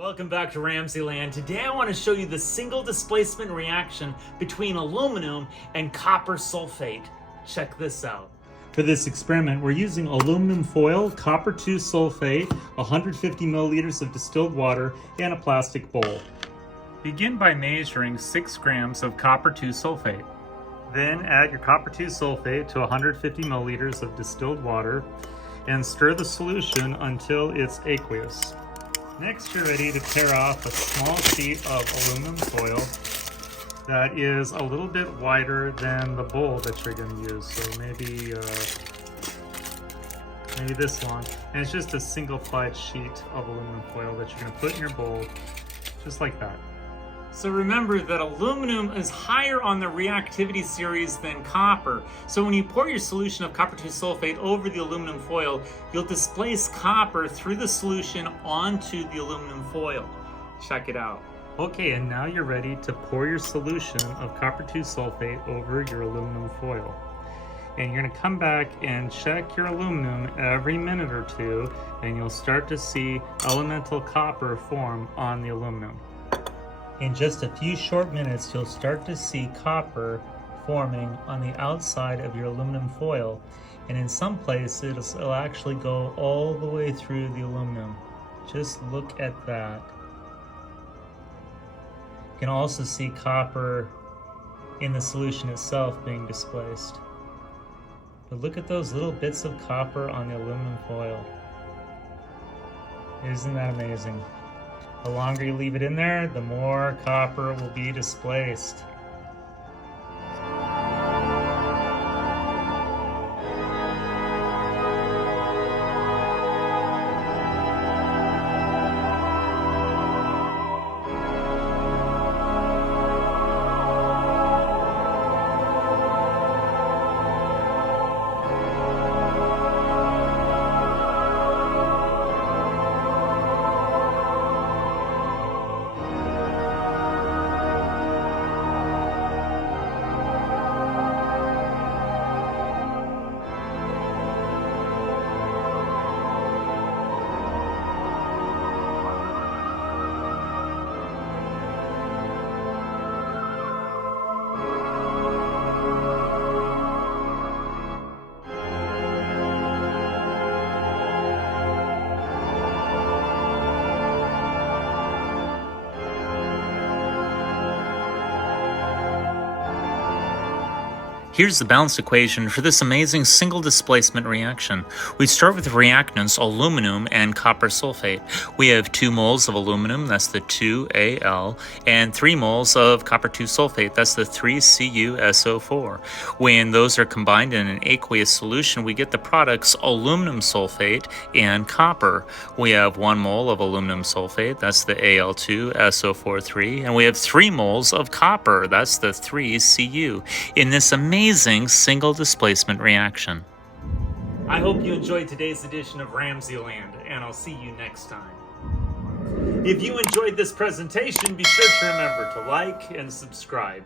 Welcome back to RamZland. Today I want to show you the single displacement reaction between aluminum and copper sulfate. Check this out. For this experiment, we're using aluminum foil, copper 2 sulfate, 150 milliliters of distilled water, and a plastic bowl. Begin by measuring 6 grams of copper 2 sulfate. Then add your copper 2 sulfate to 150 milliliters of distilled water and stir the solution until it's aqueous. Next, you're ready to tear off a small sheet of aluminum foil that is a little bit wider than the bowl that you're going to use. So maybe this long. And it's just a single ply sheet of aluminum foil that you're going to put in your bowl, just like that. So remember that aluminum is higher on the reactivity series than copper. So when you pour your solution of copper 2 sulfate over the aluminum foil, you'll displace copper through the solution onto the aluminum foil. Check it out. Okay, and now you're ready to pour your solution of copper 2 sulfate over your aluminum foil. And you're going to come back and check your aluminum every minute or two, and you'll start to see elemental copper form on the aluminum. In just a few short minutes, you'll start to see copper forming on the outside of your aluminum foil. And in some places, it'll actually go all the way through the aluminum. Just look at that. You can also see copper in the solution itself being displaced. But look at those little bits of copper on the aluminum foil. Isn't that amazing? The longer you leave it in there, the more copper will be displaced. Here's the balanced equation for this amazing single displacement reaction. We start with reactants aluminum and copper sulfate. We have 2 moles of aluminum, that's the 2Al, and 3 moles of copper 2 sulfate, that's the 3CuSO4. When those are combined in an aqueous solution, we get the products aluminum sulfate and copper. We have 1 mole of aluminum sulfate, that's the Al2SO4 and we have 3 moles of copper, that's the 3Cu. In this amazing single displacement reaction. I hope you enjoyed today's edition of RamZland, and I'll see you next time. If you enjoyed this presentation, be sure to remember to like and subscribe.